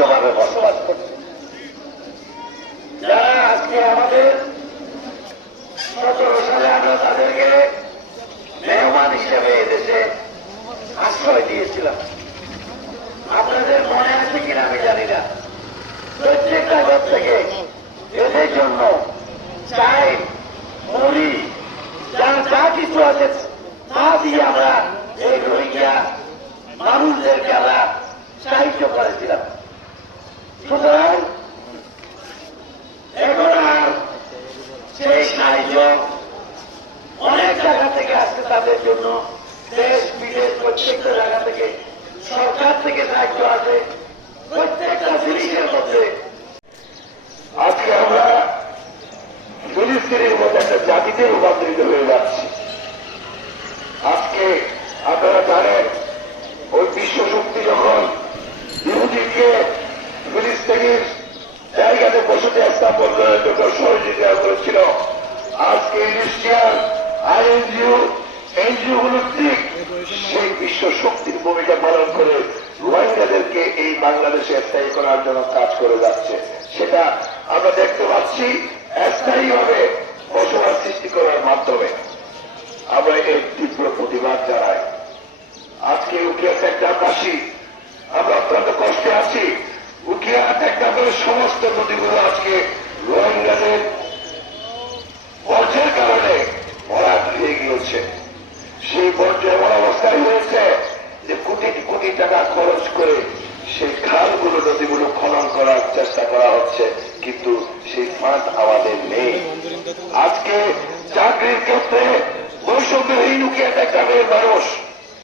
অবৈধভাবে বসবাস করছে, যারা আজকে আমাদের 17 সালে আমরা তাদেরকে মেহমান হিসেবে এদেশে আশ্রয় দিয়েছিলাম। আপনাদের মনে আছে কিনা আমি জানি না, প্রত্যেকটা ঘর থেকে এদের জন্য চাই, মুড়ি, যা কিছু আছে তা দিয়ে আমরা এই রোহিঙ্গা মানুষদেরকে আমরা সাহায্য করেছিলাম। সুতরাং এখন আর সেই সাহায্য অনেক জায়গা থেকে আসছে তাদের জন্য, দেশ বিদেশ প্রত্যেকটা জায়গা থেকে, সরকার থেকে সাহায্য আসে প্রত্যেকটা জিনিসের মধ্যে। আজকে আমরা ফিলিস্তিনের মধ্যে একটা জাতিতে রূপান্তরিত হয়ে যাচ্ছি। আজকে আপনারা জানেন, ওই বিশ্ব শক্তি যখন ইহুদিকে ফিলিস্তিনের জায়গাতে বসতি স্থাপন করার জন্য সহযোগিতা করেছিল, আজকে ইন্ডাস্ট্রিয়াল এনজিও গুলোর দিক সেই বিশ্ব শক্তির ভূমিকা পালন করে রোহিঙ্গাদেরকে এই বাংলাদেশে স্থায়ী করার জন্য কাজ করে যাচ্ছে। সেটা আমরা দেখতে পাচ্ছি স্থায়ীভাবে বসবাস সৃষ্টি করার মাধ্যমে। আমরা এর তীব্র প্রতিবাদ জানাই। আজকে উকিয়া টেকনাফবাসী আমরা অত্যন্ত কষ্টে আছি। উকিয়া টেকনাফের সমস্ত নদীগুলো আজকে রোহিঙ্গাদের বর্জ্যের কারণে ভরাট হয়ে গিয়েছে। সেই বর্জ্য এমন অবস্থায় হয়েছে যে কোটি কোটি টাকা খরচ করে সেই খালগুলো, নদীগুলো খনন করার চেষ্টা করা হচ্ছে, কিন্তু সেই ফান্ড আমাদের নেই। আজকে চাকরির ক্ষেত্রে বৈষম্যহীন উকিয়া টেকনাফের মানুষ